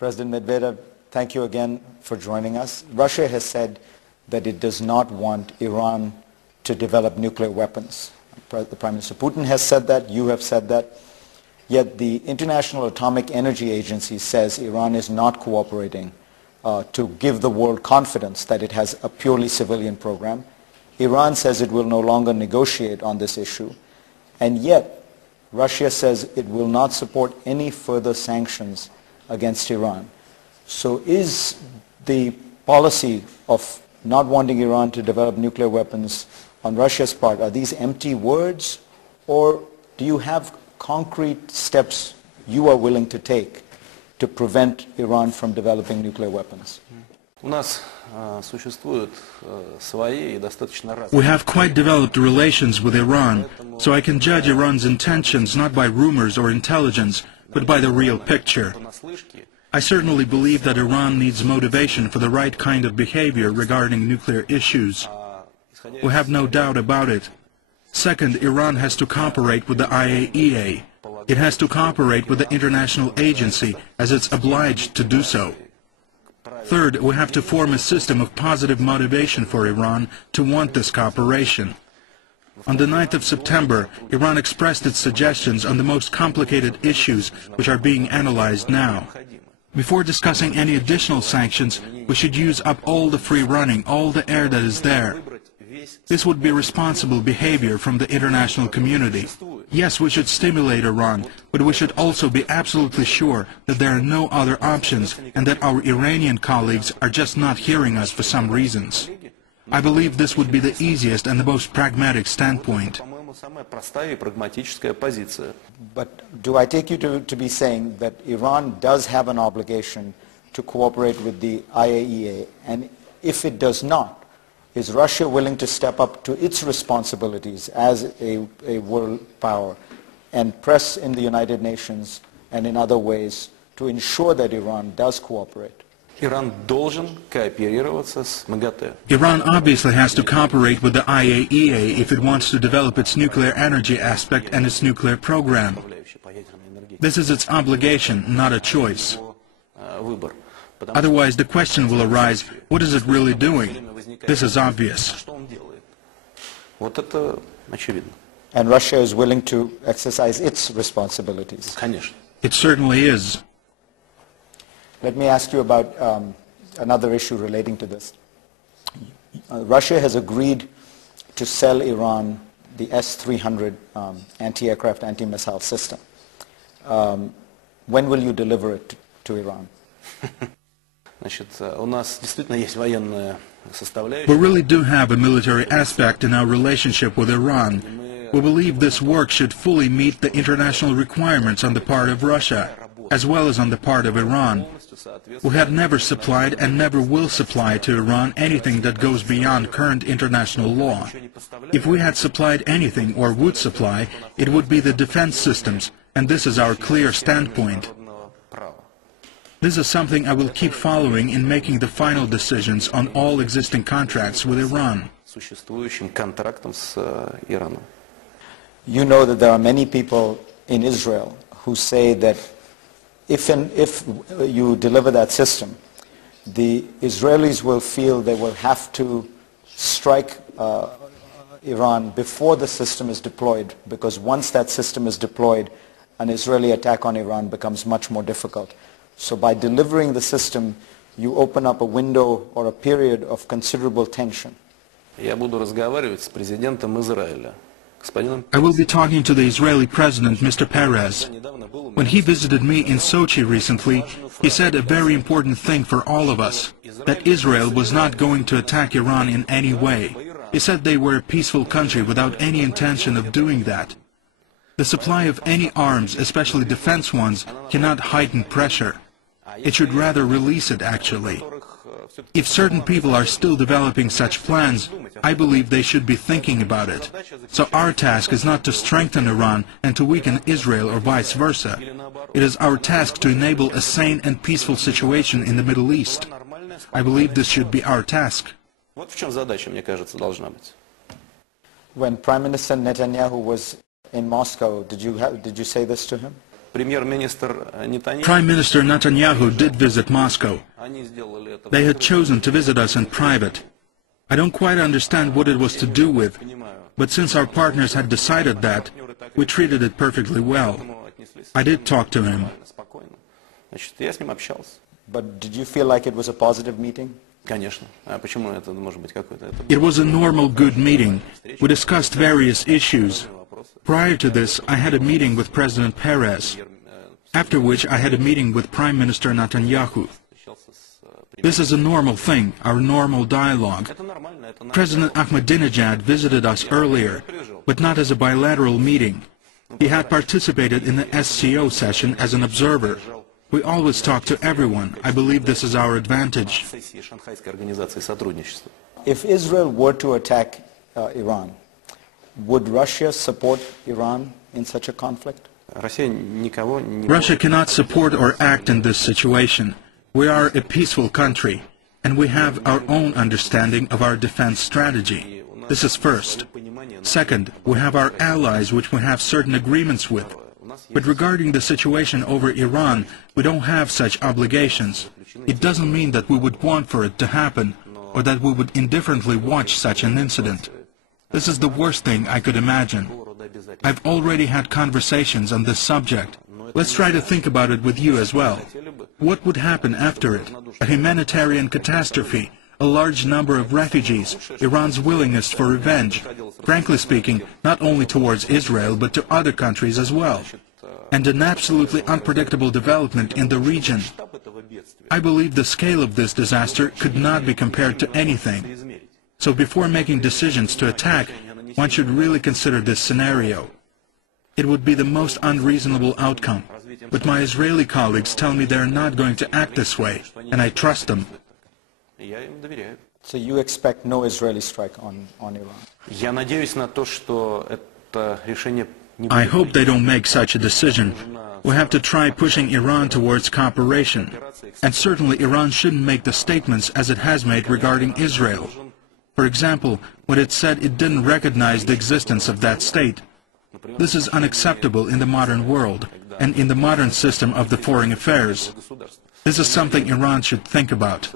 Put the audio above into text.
President Medvedev, thank you again for joining us. Russia has said that it does not want Iran to develop nuclear weapons. The Prime Minister Putin has said that, you have said that, yet the International Atomic Energy Agency says Iran is not cooperating to give the world confidence that it has a purely civilian program. Iran says it will no longer negotiate on this issue, and yet Russia says it will not support any further sanctions against Iran. So is the policy of not wanting Iran to develop nuclear weapons on Russia's part, are these empty words, or do you have concrete steps you are willing to take to prevent Iran from developing nuclear weapons? We have quite developed relations with Iran, so I can judge Iran's intentions not by rumors or intelligence, but by the real picture. I certainly believe that Iran needs motivation for the right kind of behavior regarding nuclear issues. We have no doubt about it. Second, Iran has to cooperate with the IAEA. It has to cooperate with the international agency, as it's obliged to do so. Third, we have to form a system of positive motivation for Iran to want this cooperation. On the 9th of September, Iran expressed its suggestions on the most complicated issues which are being analyzed now. Before discussing any additional sanctions, we should use up all the free running, all the air that is there. This would be responsible behavior from the international community. Yes, we should stimulate Iran, but we should also be absolutely sure that there are no other options and that our Iranian colleagues are just not hearing us for some reasons. I believe this would be the easiest and the most pragmatic standpoint. But do I take you to be saying that Iran does have an obligation to cooperate with the IAEA, and if it does not, is Russia willing to step up to its responsibilities as a world power and press in the United Nations and in other ways to ensure that Iran does cooperate? Iran obviously has to cooperate with the IAEA if it wants to develop its nuclear energy aspect and its nuclear program. This is its obligation, not a choice. Otherwise, the question will arise, what is it really doing? This is obvious. And Russia is willing to exercise its responsibilities? It certainly is. Let me ask you about another issue relating to this. Russia has agreed to sell Iran the S-300 anti-aircraft, anti-missile system. When will you deliver it to Iran? We really do have a military aspect in our relationship with Iran. We believe this work should fully meet the international requirements on the part of Russia, as well as on the part of Iran. We have never supplied and never will supply to Iran anything that goes beyond current international law. If we had supplied anything or would supply, it would be the defense systems, and this is our clear standpoint. This is something I will keep following in making the final decisions on all existing contracts with Iran. You know that there are many people in Israel who say that if you deliver that system, the Israelis will feel they will have to strike Iran before the system is deployed, because once that system is deployed, an Israeli attack on Iran becomes much more difficult. So by delivering the system, you open up a window or a period of considerable tension. I will be talking to the Israeli President, Mr. Peres. When he visited me in Sochi recently, he said a very important thing for all of us, that Israel was not going to attack Iran in any way. He said they were a peaceful country without any intention of doing that. The supply of any arms, especially defense ones, cannot heighten pressure. It should rather release it, actually. If certain people are still developing such plans, I believe they should be thinking about it. So our task is not to strengthen Iran and to weaken Israel or vice versa. It is our task to enable a sane and peaceful situation in the Middle East. I believe this should be our task. When Prime Minister Netanyahu was in Moscow, did you say this to him? Prime Minister Netanyahu did visit Moscow. They had chosen to visit us in private. I don't quite understand what it was to do with, but since our partners had decided that, we treated it perfectly well. I did talk to him. But did you feel like it was a positive meeting? It was a normal, good meeting. We discussed various issues. Prior to this, I had a meeting with President Perez, after which I had a meeting with Prime Minister Netanyahu. This is a normal thing, our normal dialogue. President Ahmadinejad visited us earlier, but not as a bilateral meeting. He had participated in the SCO session as an observer. We always talk to everyone. I believe this is our advantage. If Israel were to attack Iran, would Russia support Iran in such a conflict? Russia cannot support or act in this situation. We are a peaceful country, and we have our own understanding of our defense strategy. This is first. Second, we have our allies which we have certain agreements with. But regarding the situation over Iran, we don't have such obligations. It doesn't mean that we would want for it to happen, or that we would indifferently watch such an incident. This is the worst thing I could imagine. I've already had conversations on this subject. Let's try to think about it with you as well. What would happen after it? A humanitarian catastrophe, a large number of refugees, Iran's willingness for revenge, frankly speaking, not only towards Israel but to other countries as well, and an absolutely unpredictable development in the region. I believe the scale of this disaster could not be compared to anything. So before making decisions to attack, one should really consider this scenario. It would be the most unreasonable outcome, but my Israeli colleagues tell me they're not going to act this way, and I trust them. So you expect no Israeli strike on Iran? I hope they don't make such a decision. We have to try pushing Iran towards cooperation, and certainly Iran shouldn't make the statements as it has made regarding Israel. For example, when it said it didn't recognize the existence of that state. This is unacceptable in the modern world and in the modern system of the foreign affairs. This is something Iran should think about.